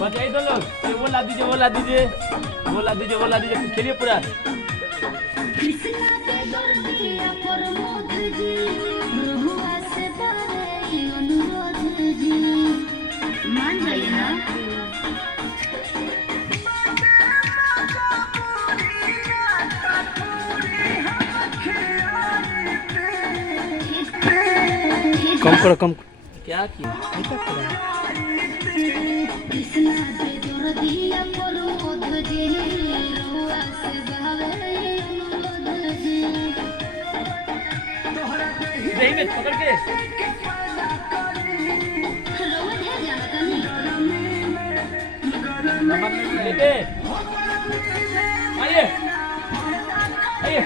बजाइए दो लोग, ये वो ला दीजिए, वो ला दीजिए, वो ला दीजिए, वो ला दीजिए, खेलिए पूरा। मान जाइए ना। कम करो कम। क्या किया? यही में पकड़ के लेके आइए, आइए।